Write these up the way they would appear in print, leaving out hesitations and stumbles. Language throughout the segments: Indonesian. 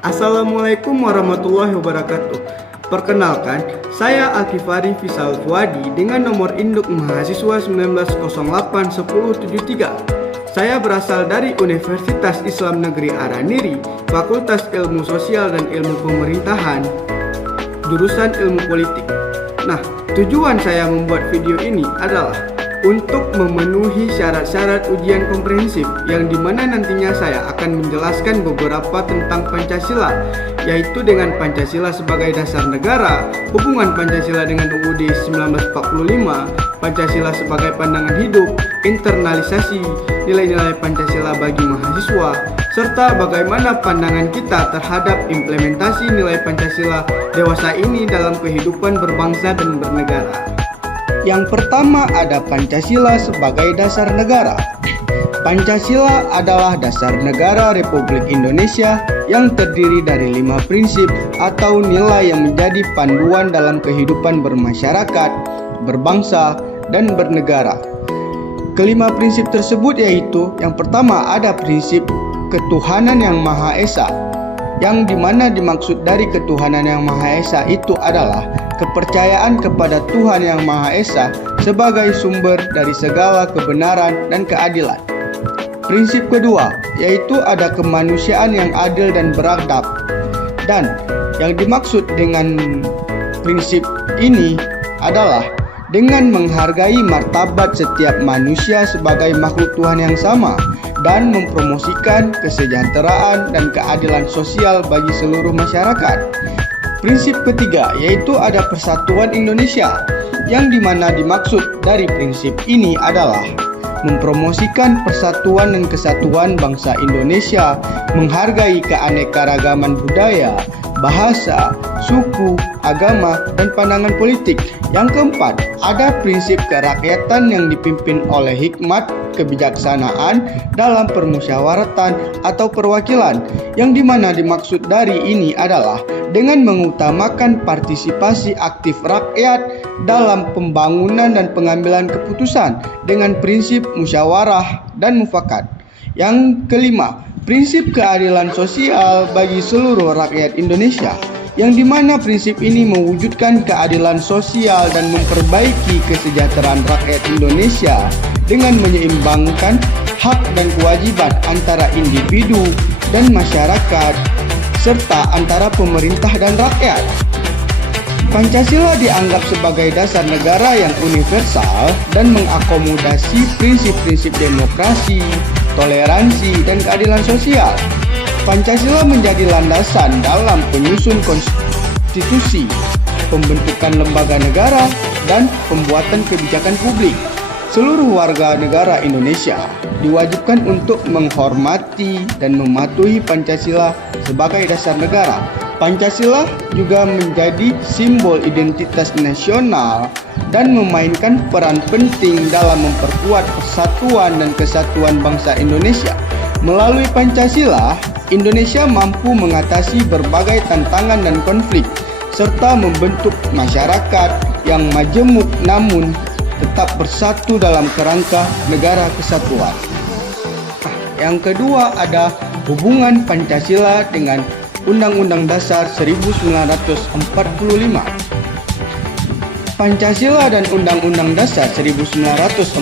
Assalamualaikum warahmatullahi wabarakatuh. Perkenalkan, saya Alkifari Fisal Fuadi dengan nomor induk mahasiswa 19081073. Saya berasal dari Universitas Islam Negeri Araniri, Fakultas Ilmu Sosial dan Ilmu Pemerintahan, jurusan Ilmu Politik. Nah, tujuan saya membuat video ini adalah untuk memenuhi syarat-syarat ujian komprehensif yang dimana nantinya saya akan menjelaskan beberapa tentang Pancasila, yaitu dengan Pancasila sebagai dasar negara, hubungan Pancasila dengan UUD 1945, Pancasila sebagai pandangan hidup, internalisasi nilai-nilai Pancasila bagi mahasiswa, serta bagaimana pandangan kita terhadap implementasi nilai Pancasila dewasa ini dalam kehidupan berbangsa dan bernegara. Yang pertama ada Pancasila sebagai dasar negara. Pancasila adalah dasar negara Republik Indonesia yang terdiri dari 5 prinsip atau nilai yang menjadi panduan dalam kehidupan bermasyarakat, berbangsa, dan bernegara. Kelima prinsip tersebut yaitu yang pertama ada prinsip ketuhanan yang Maha Esa, yang dimana dimaksud dari ketuhanan yang Maha Esa itu adalah kepercayaan kepada Tuhan yang Maha Esa sebagai sumber dari segala kebenaran dan keadilan. Prinsip kedua yaitu ada kemanusiaan yang adil dan beradab, dan yang dimaksud dengan prinsip ini adalah dengan menghargai martabat setiap manusia sebagai makhluk Tuhan yang sama dan mempromosikan kesejahteraan dan keadilan sosial bagi seluruh masyarakat. Prinsip ketiga yaitu ada persatuan Indonesia, yang dimana dimaksud dari prinsip ini adalah mempromosikan persatuan dan kesatuan bangsa Indonesia, menghargai keanekaragaman budaya, bahasa, suku, agama, dan pandangan politik. Yang keempat, ada prinsip kerakyatan yang dipimpin oleh hikmat kebijaksanaan dalam permusyawaratan atau perwakilan, yang dimana dimaksud dari ini adalah dengan mengutamakan partisipasi aktif rakyat dalam pembangunan dan pengambilan keputusan dengan prinsip musyawarah dan mufakat. Yang kelima, prinsip keadilan sosial bagi seluruh rakyat Indonesia, yang dimana prinsip ini mewujudkan keadilan sosial dan memperbaiki kesejahteraan rakyat Indonesia dengan menyeimbangkan hak dan kewajiban antara individu dan masyarakat serta antara pemerintah dan rakyat. Pancasila dianggap sebagai dasar negara yang universal dan mengakomodasi prinsip-prinsip demokrasi, toleransi, dan keadilan sosial. Pancasila menjadi landasan dalam penyusun konstitusi, pembentukan lembaga negara, dan pembuatan kebijakan publik. Seluruh warga negara Indonesia diwajibkan untuk menghormati dan mematuhi Pancasila sebagai dasar negara. Pancasila juga menjadi simbol identitas nasional dan memainkan peran penting dalam memperkuat persatuan dan kesatuan bangsa Indonesia. Melalui Pancasila, Indonesia mampu mengatasi berbagai tantangan dan konflik, serta membentuk masyarakat yang majemuk namun tetap bersatu dalam kerangka negara kesatuan. Yang kedua ada hubungan Pancasila dengan Undang-Undang Dasar 1945. Pancasila dan Undang-Undang Dasar 1945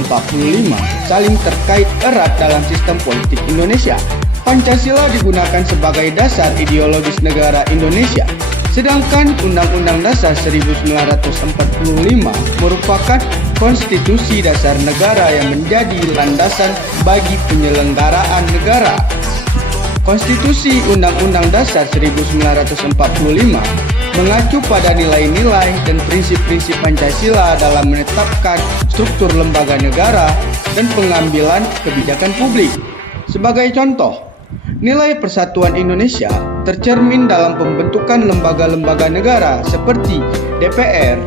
saling terkait erat dalam sistem politik Indonesia. Pancasila digunakan sebagai dasar ideologis negara Indonesia, sedangkan Undang-Undang Dasar 1945 merupakan konstitusi dasar negara yang menjadi landasan bagi penyelenggaraan negara. Konstitusi Undang-Undang Dasar 1945 mengacu pada nilai-nilai dan prinsip-prinsip Pancasila dalam menetapkan struktur lembaga negara dan pengambilan kebijakan publik. Sebagai contoh, nilai persatuan Indonesia tercermin dalam pembentukan lembaga-lembaga negara seperti DPR,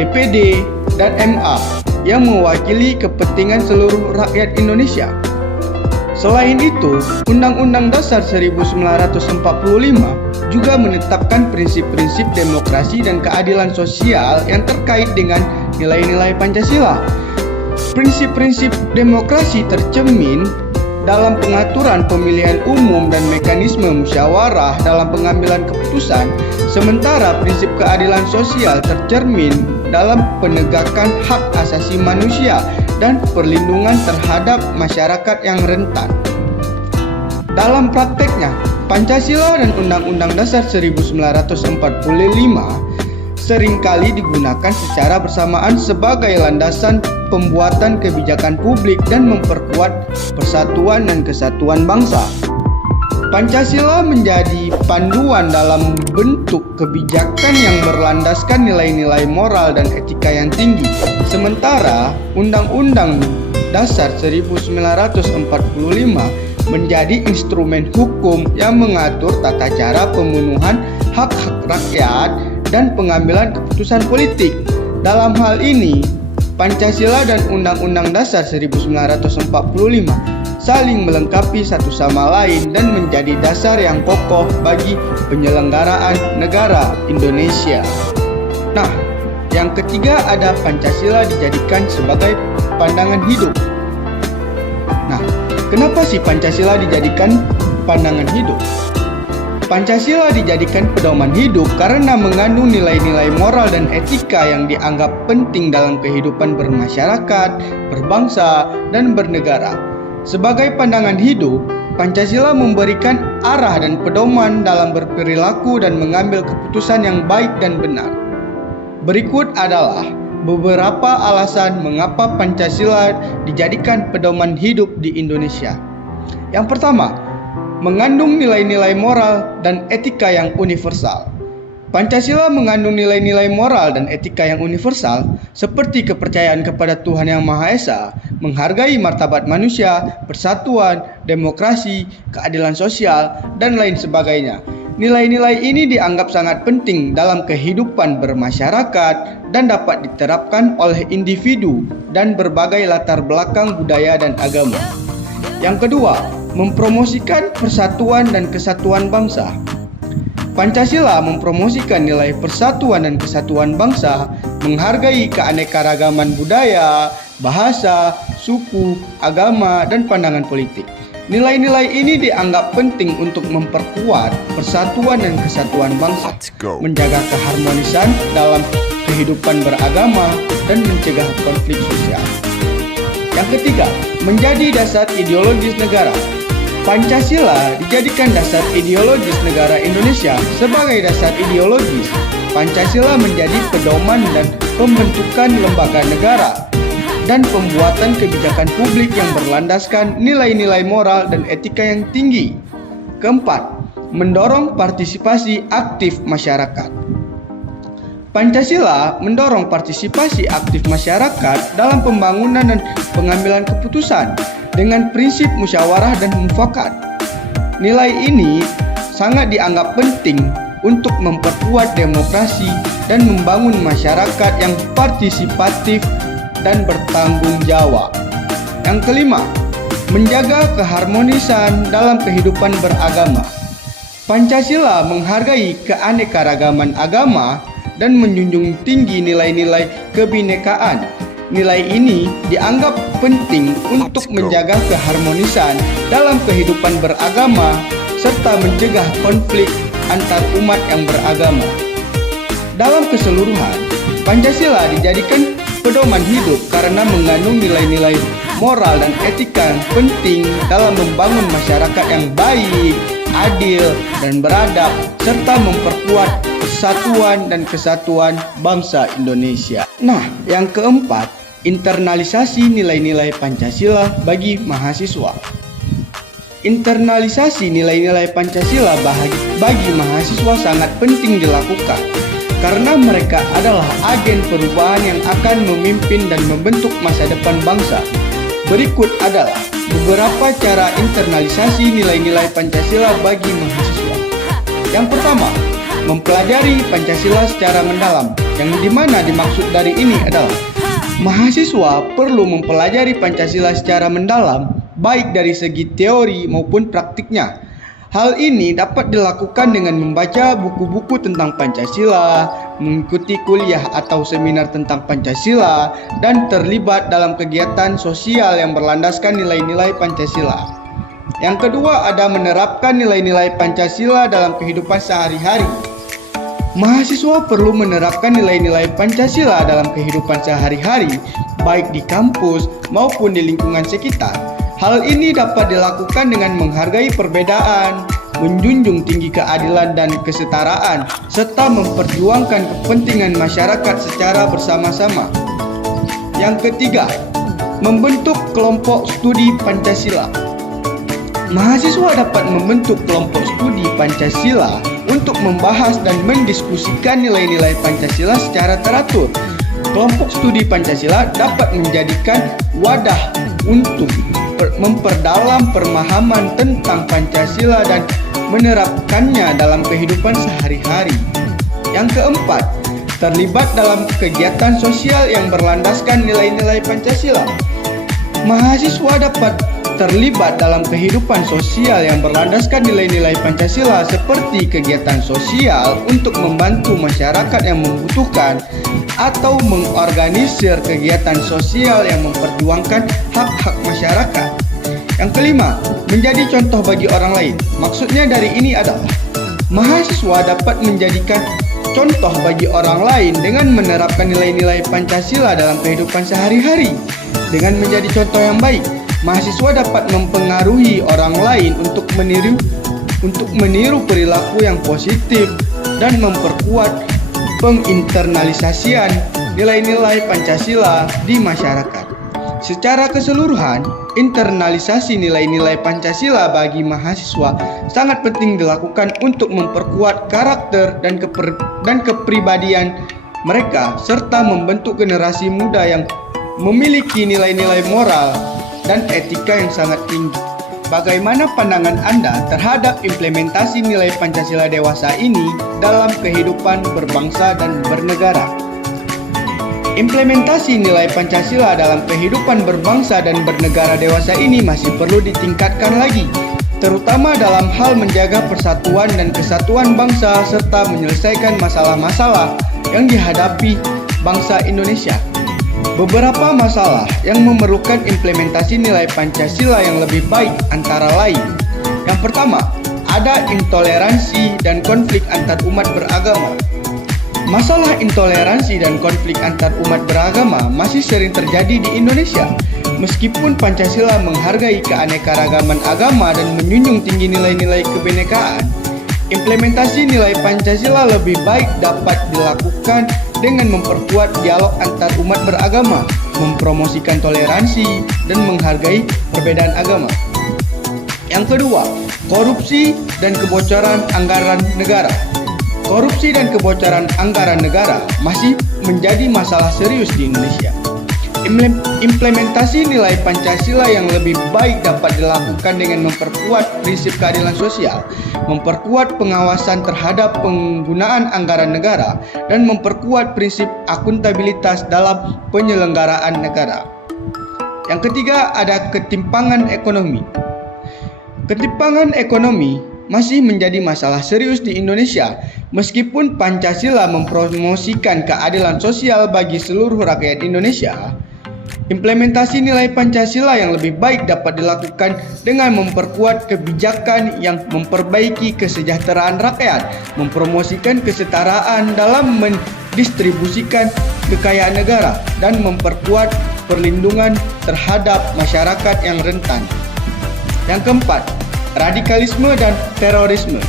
DPD, dan MA yang mewakili kepentingan seluruh rakyat Indonesia. Selain itu, Undang-Undang Dasar 1945 juga menetapkan prinsip-prinsip demokrasi dan keadilan sosial yang terkait dengan nilai-nilai Pancasila. Prinsip-prinsip demokrasi tercermin dalam pengaturan pemilihan umum dan mekanisme musyawarah dalam pengambilan keputusan, sementara prinsip keadilan sosial tercermin dalam penegakan hak asasi manusia dan perlindungan terhadap masyarakat yang rentan. Dalam prakteknya, Pancasila dan Undang-Undang Dasar 1945 seringkali digunakan secara bersamaan sebagai landasan pembuatan kebijakan publik dan memperkuat persatuan dan kesatuan bangsa. Pancasila menjadi panduan dalam bentuk kebijakan yang berlandaskan nilai-nilai moral dan etika yang tinggi. Sementara Undang-Undang Dasar 1945 menjadi instrumen hukum yang mengatur tata cara pemenuhan hak-hak rakyat dan pengambilan keputusan politik. Dalam hal ini, Pancasila dan Undang-Undang Dasar 1945 saling melengkapi satu sama lain dan menjadi dasar yang kokoh bagi penyelenggaraan negara Indonesia. Nah, yang ketiga ada Pancasila dijadikan sebagai pandangan hidup. Nah, kenapa sih Pancasila dijadikan pandangan hidup? Pancasila dijadikan pedoman hidup karena mengandung nilai-nilai moral dan etika yang dianggap penting dalam kehidupan bermasyarakat, berbangsa, dan bernegara. Sebagai pandangan hidup, Pancasila memberikan arah dan pedoman dalam berperilaku dan mengambil keputusan yang baik dan benar. Berikut adalah beberapa alasan mengapa Pancasila dijadikan pedoman hidup di Indonesia. Yang pertama, mengandung nilai-nilai moral dan etika yang universal. Pancasila mengandung nilai-nilai moral dan etika yang universal seperti kepercayaan kepada Tuhan Yang Maha Esa, menghargai martabat manusia, persatuan, demokrasi, keadilan sosial, dan lain sebagainya. Nilai-nilai ini dianggap sangat penting dalam kehidupan bermasyarakat dan dapat diterapkan oleh individu dan berbagai latar belakang budaya dan agama. Yang kedua, mempromosikan persatuan dan kesatuan bangsa. Pancasila mempromosikan nilai persatuan dan kesatuan bangsa, menghargai keanekaragaman budaya, bahasa, suku, agama, dan pandangan politik. Nilai-nilai ini dianggap penting untuk memperkuat persatuan dan kesatuan bangsa, menjaga keharmonisan dalam kehidupan beragama, dan mencegah konflik sosial. Yang ketiga, menjadi dasar ideologis negara. Pancasila dijadikan dasar ideologis negara Indonesia. Sebagai dasar ideologis, Pancasila menjadi pedoman dan pembentukan lembaga negara dan pembuatan kebijakan publik yang berlandaskan nilai-nilai moral dan etika yang tinggi. Keempat, mendorong partisipasi aktif masyarakat. Pancasila mendorong partisipasi aktif masyarakat dalam pembangunan dan pengambilan keputusan dengan prinsip musyawarah dan mufakat. Nilai ini sangat dianggap penting untuk memperkuat demokrasi dan membangun masyarakat yang partisipatif dan bertanggung jawab. Yang kelima, menjaga keharmonisan dalam kehidupan beragama. Pancasila menghargai keanekaragaman agama dan menjunjung tinggi nilai-nilai kebinekaan. Nilai ini dianggap penting untuk menjaga keharmonisan dalam kehidupan beragama serta mencegah konflik antar umat yang beragama. Dalam keseluruhan, Pancasila dijadikan pedoman hidup karena mengandung nilai-nilai moral dan etika yang penting dalam membangun masyarakat yang baik, adil, dan beradab, serta memperkuat persatuan dan kesatuan bangsa Indonesia. Nah, yang keempat, internalisasi nilai-nilai Pancasila bagi mahasiswa. Internalisasi nilai-nilai Pancasila bagi mahasiswa sangat penting dilakukan karena mereka adalah agen perubahan yang akan memimpin dan membentuk masa depan bangsa. Berikut adalah beberapa cara internalisasi nilai-nilai Pancasila bagi mahasiswa. Yang pertama, mempelajari Pancasila secara mendalam. Yang dimana dimaksud dari ini adalah mahasiswa perlu mempelajari Pancasila secara mendalam, baik dari segi teori maupun praktiknya. Hal ini dapat dilakukan dengan membaca buku-buku tentang Pancasila, mengikuti kuliah atau seminar tentang Pancasila, dan terlibat dalam kegiatan sosial yang berlandaskan nilai-nilai Pancasila. Yang kedua ada menerapkan nilai-nilai Pancasila dalam kehidupan sehari-hari. Mahasiswa perlu menerapkan nilai-nilai Pancasila dalam kehidupan sehari-hari, baik di kampus maupun di lingkungan sekitar. Hal ini dapat dilakukan dengan menghargai perbedaan, menjunjung tinggi keadilan dan kesetaraan, serta memperjuangkan kepentingan masyarakat secara bersama-sama. Yang ketiga, membentuk kelompok studi Pancasila. Mahasiswa dapat membentuk kelompok studi Pancasila untuk membahas dan mendiskusikan nilai-nilai Pancasila secara teratur. Kelompok studi Pancasila dapat menjadikan wadah untuk memperdalam pemahaman tentang Pancasila dan menerapkannya dalam kehidupan sehari-hari. Yang keempat, terlibat dalam kegiatan sosial yang berlandaskan nilai-nilai Pancasila. Mahasiswa dapat terlibat dalam kehidupan sosial yang berlandaskan nilai-nilai Pancasila seperti kegiatan sosial untuk membantu masyarakat yang membutuhkan atau mengorganisir kegiatan sosial yang memperjuangkan hak-hak masyarakat. Yang kelima, menjadi contoh bagi orang lain. Maksudnya dari ini adalah mahasiswa dapat menjadikan contoh bagi orang lain dengan menerapkan nilai-nilai Pancasila dalam kehidupan sehari-hari. Dengan menjadi contoh yang baik, mahasiswa dapat mempengaruhi orang lain untuk meniru perilaku yang positif dan memperkuat penginternalisasian nilai-nilai Pancasila di masyarakat. Secara keseluruhan, internalisasi nilai-nilai Pancasila bagi mahasiswa sangat penting dilakukan untuk memperkuat karakter dan kepribadian mereka serta membentuk generasi muda yang memiliki nilai-nilai moral dan etika yang sangat tinggi. Bagaimana pandangan Anda terhadap implementasi nilai Pancasila dewasa ini dalam kehidupan berbangsa dan bernegara? Implementasi nilai Pancasila dalam kehidupan berbangsa dan bernegara dewasa ini masih perlu ditingkatkan lagi, terutama dalam hal menjaga persatuan dan kesatuan bangsa serta menyelesaikan masalah-masalah yang dihadapi bangsa Indonesia. Beberapa masalah yang memerlukan implementasi nilai Pancasila yang lebih baik antara lain. Yang pertama, ada intoleransi dan konflik antar umat beragama. Masalah intoleransi dan konflik antar umat beragama masih sering terjadi di Indonesia. Meskipun Pancasila menghargai keanekaragaman agama dan menjunjung tinggi nilai-nilai kebinekaan, implementasi nilai Pancasila lebih baik dapat dilakukan dengan memperkuat dialog antar umat beragama, mempromosikan toleransi, dan menghargai perbedaan agama. Yang kedua, korupsi dan kebocoran anggaran negara. Korupsi dan kebocoran anggaran negara masih menjadi masalah serius di Indonesia. Implementasi nilai Pancasila yang lebih baik dapat dilakukan dengan memperkuat prinsip keadilan sosial, memperkuat pengawasan terhadap penggunaan anggaran negara, dan memperkuat prinsip akuntabilitas dalam penyelenggaraan negara. Yang ketiga, ada ketimpangan ekonomi. Ketimpangan ekonomi masih menjadi masalah serius di Indonesia, meskipun Pancasila mempromosikan keadilan sosial bagi seluruh rakyat Indonesia. Implementasi nilai Pancasila yang lebih baik dapat dilakukan dengan memperkuat kebijakan yang memperbaiki kesejahteraan rakyat, mempromosikan kesetaraan dalam mendistribusikan kekayaan negara, dan memperkuat perlindungan terhadap masyarakat yang rentan. Yang keempat, radikalisme dan terorisme.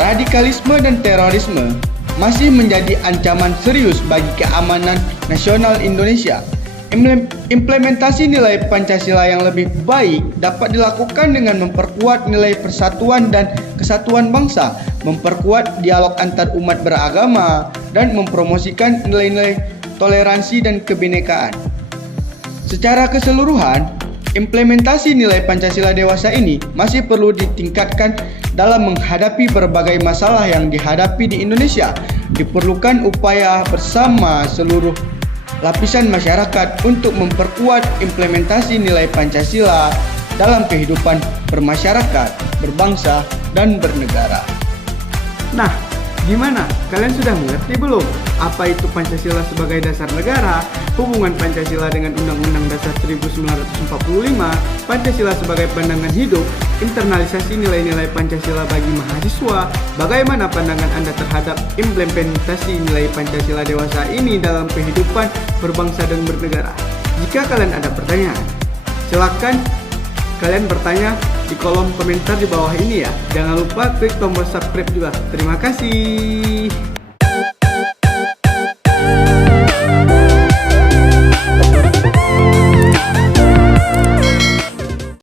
Radikalisme dan terorisme masih menjadi ancaman serius bagi keamanan nasional Indonesia. Implementasi nilai Pancasila yang lebih baik dapat dilakukan dengan memperkuat nilai persatuan dan kesatuan bangsa, memperkuat dialog antar umat beragama, dan mempromosikan nilai-nilai toleransi dan kebinekaan. Secara keseluruhan, implementasi nilai Pancasila dewasa ini masih perlu ditingkatkan dalam menghadapi berbagai masalah yang dihadapi di Indonesia. Diperlukan upaya bersama seluruh lapisan masyarakat untuk memperkuat implementasi nilai Pancasila dalam kehidupan bermasyarakat, berbangsa, dan bernegara. Nah, gimana? Kalian sudah mengerti belum? Apa itu Pancasila sebagai dasar negara, hubungan Pancasila dengan Undang-Undang Dasar 1945, Pancasila sebagai pandangan hidup, internalisasi nilai-nilai Pancasila bagi mahasiswa. Bagaimana pandangan Anda terhadap implementasi nilai Pancasila dewasa ini dalam kehidupan berbangsa dan bernegara? Jika kalian ada pertanyaan, silakan kalian bertanya di kolom komentar di bawah ini ya. Jangan lupa klik tombol subscribe juga. Terima kasih.